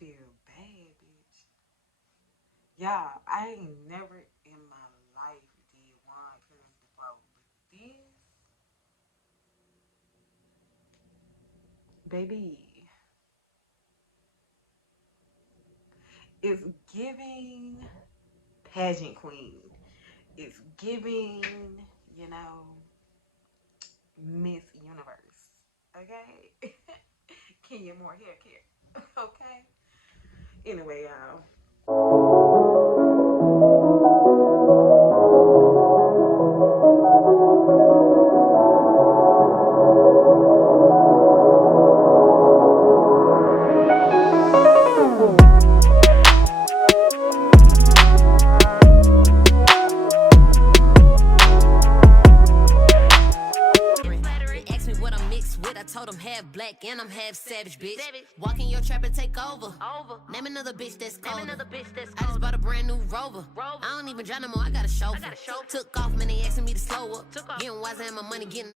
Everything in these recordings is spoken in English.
feel bad, bitch. Y'all, I ain't never in my life did one cause before, but this, baby, is giving pageant queen. It's giving, you know, Miss Universe. Okay? Can you more hair care? Okay? Anyway, y'all. Black and I'm half savage, bitch. Walk in your trap and take over. Name another bitch that's cold. I just bought a brand new Rover. I don't even drive no more, I got a chauffeur. Took off, man, they asking me to slow up. Getting wise and my money getting.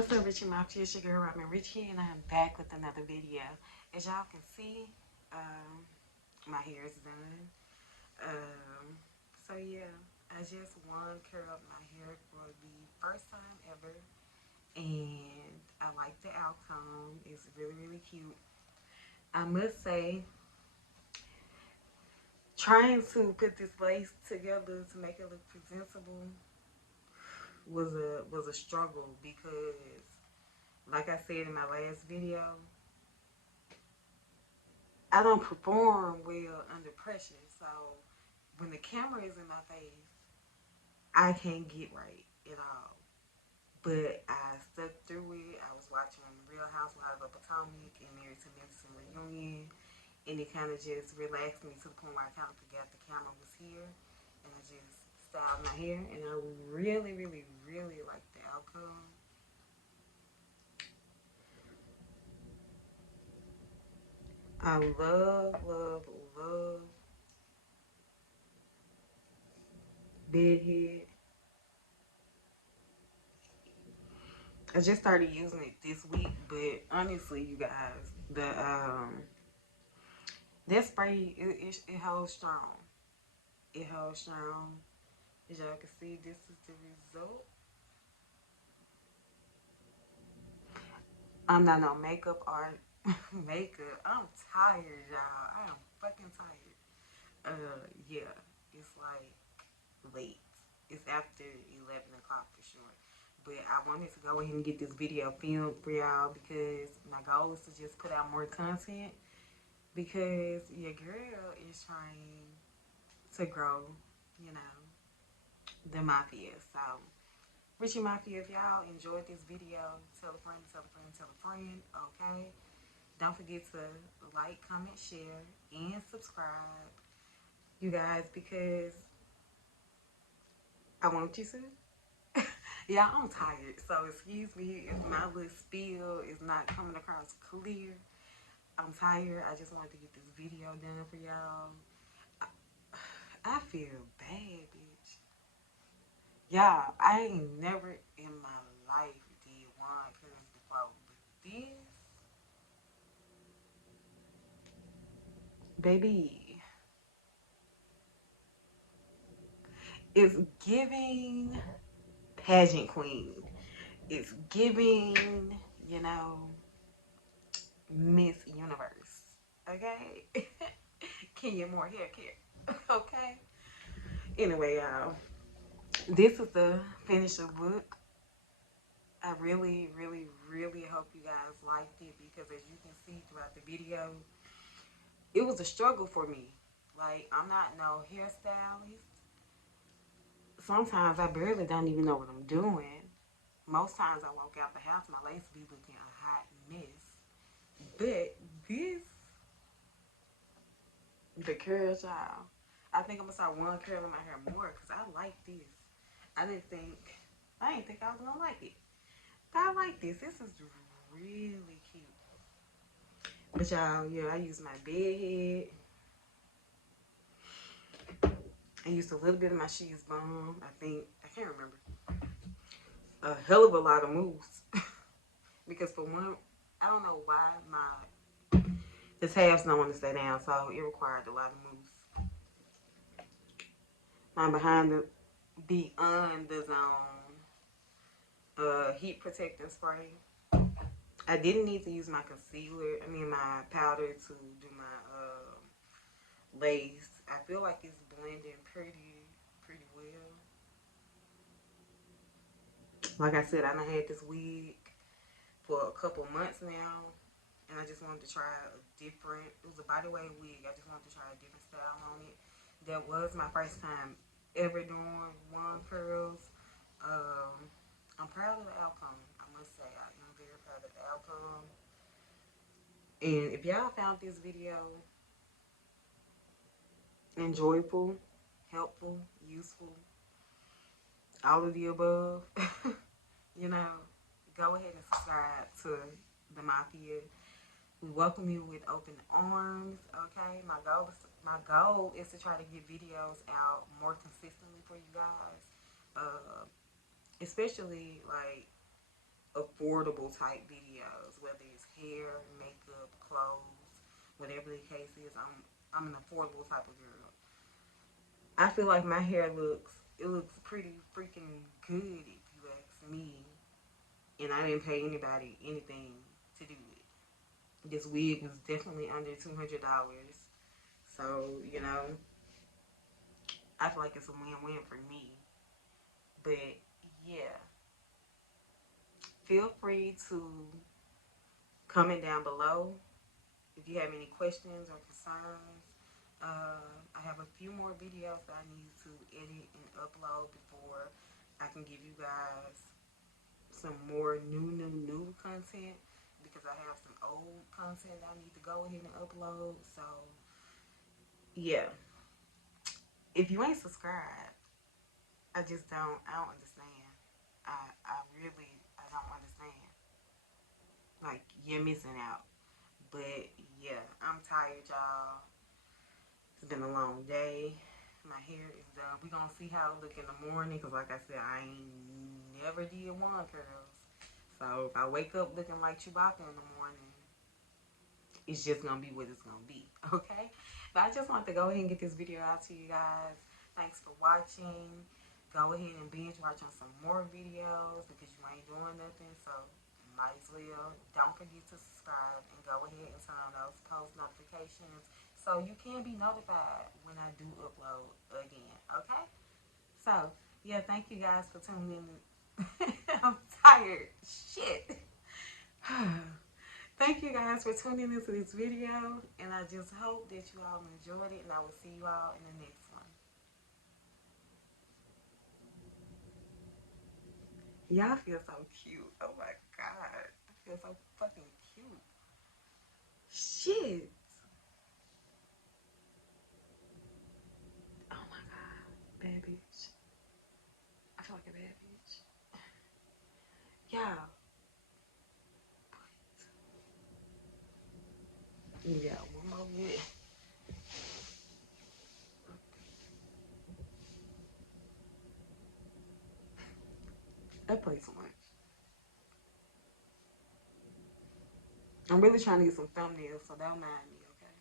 What's up, Richie Mafia? It's your girl, Richie, and I'm back with another video. As y'all can see, my hair is done. So yeah, I just curled my hair for the first time ever, and I like the outcome. It's really, really cute. I must say, trying to put this lace together to make it look presentable was a struggle because, like I said in my last video, I don't perform well under pressure. So when the camera is in my face, I can't get right at all. But I stuck through it. I was watching Real Housewives of Potomac and Married to Medicine Reunion, and it kind of just relaxed me to the point where I kind of forgot the camera was here, and I just styled my hair, and I really, really, really like the outcome. I love, love, love BedHead. I just started using it this week, but honestly, you guys, that spray it holds strong. It holds strong. As y'all can see, this is the result. I'm not no makeup art. Makeup. I'm tired, y'all. I am fucking tired. Yeah, it's like late. It's after 11 o'clock for sure. But I wanted to go ahead and get this video filmed for y'all because my goal is to just put out more content because your girl is trying to grow, you know, the mafia. So, Richie Mafia, if y'all enjoyed this video, tell a friend, tell a friend, tell a friend, okay? Don't forget to like, comment, share, and subscribe, you guys, because I want you to. Yeah, I'm tired, so excuse me if my little spiel is not coming across clear. I'm tired. I just wanted to get this video done for y'all. I feel bad, bitch. Y'all, I ain't never in my life did one curls before, but this, baby, is giving pageant queen. It's giving, you know, Miss Universe. Okay? Can you more hair care? Okay? Anyway, y'all, this is the finished look. I really, really, really hope you guys liked it because as you can see throughout the video, it was a struggle for me. Like, I'm not no hairstylist. Sometimes I barely don't even know what I'm doing. Most times I walk out the house, my lace be looking a hot mess. But this, the curls, y'all, I think I'm gonna start one curl in my hair more because I like this. I didn't think I was gonna like it. But I like this. This is really cute. But y'all, yeah, I use my bed head. I used a little bit of my she's balm. I can't remember. A hell of a lot of moves. Because for one, I don't know why the tabs don't want to stay down, so it required a lot of moves. My behind the beyond the zone heat protecting spray. I didn't need to use my my powder to do my lace. I feel like it's blending pretty well. Like I said, I done had this wig for a couple months now, and I just wanted to try it was a bodyweight wig. I just wanted to try a different style on it. That was my first time ever doing one curls. I'm proud of the outcome. I must say, I am very proud of the outcome. And if y'all found this video enjoyable, helpful, useful, all of the above, you know, go ahead and subscribe to the Mafia. We welcome you with open arms. Okay, my goal is to try to get videos out more consistently for you guys, especially like affordable type videos, whether it's hair, makeup, clothes, whatever the case is. I'm an affordable type of girl. I feel like my hair looks pretty freaking good if you ask me, and I didn't pay anybody anything to do it. This wig was definitely under $200, so you know, I feel like it's a win-win for me. But yeah, feel free to comment down below if you have any questions or concerns. I have a few more videos that I need to edit and upload before I can give you guys some more new content, because I have some old content I need to go ahead and upload. So yeah, if you ain't subscribed, I don't understand. I don't understand. Like, you're missing out. But yeah, I'm tired, y'all. It's been a long day. My hair is done. We gonna see how it look in the morning, because like I said, I ain't never did one curls. So if I wake up looking like Chewbacca in the morning, it's just gonna be what it's gonna be, okay? But I just want to go ahead and get this video out to you guys. Thanks for watching. Go ahead and binge watch on some more videos, because you ain't doing nothing, so might as well. Don't forget to subscribe and go ahead and turn on those post notifications so you can be notified when I do upload again, okay? So yeah, thank you guys for tuning in. I'm tired. Shit. Thank you guys for tuning into this video, and I just hope that you all enjoyed it, and I will see you all in the next one. Y'all feel so cute. Oh my god. I feel so fucking cute. Shit. Oh my god. Bad bitch. I feel like a bad bitch. Y'all. Yeah, one more bit. I play so much. I'm really trying to get some thumbnails, so don't mind me, okay?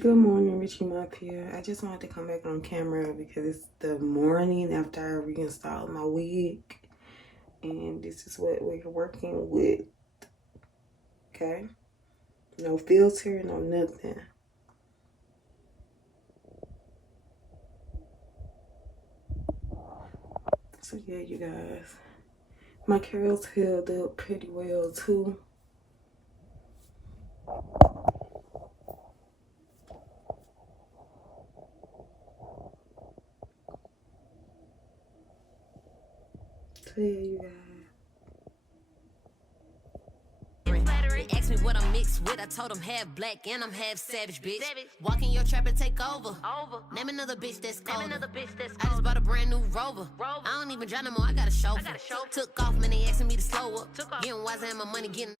Good morning, Richie Mafia. I just wanted to come back on camera because it's the morning after I reinstalled my wig, and this is what we're working with. Okay, no filter, no nothing. So yeah, you guys, my curls held up pretty well too. So yeah, you guys. They asked me what I'm mixed with. I told them half black and I'm half savage, bitch. Walk in your trap and take over. Name another bitch that's cold. I just bought a brand new Rover. I don't even drive no more. I got a chauffeur. Took off, man. They asking me to slow up. Getting wise and my money getting.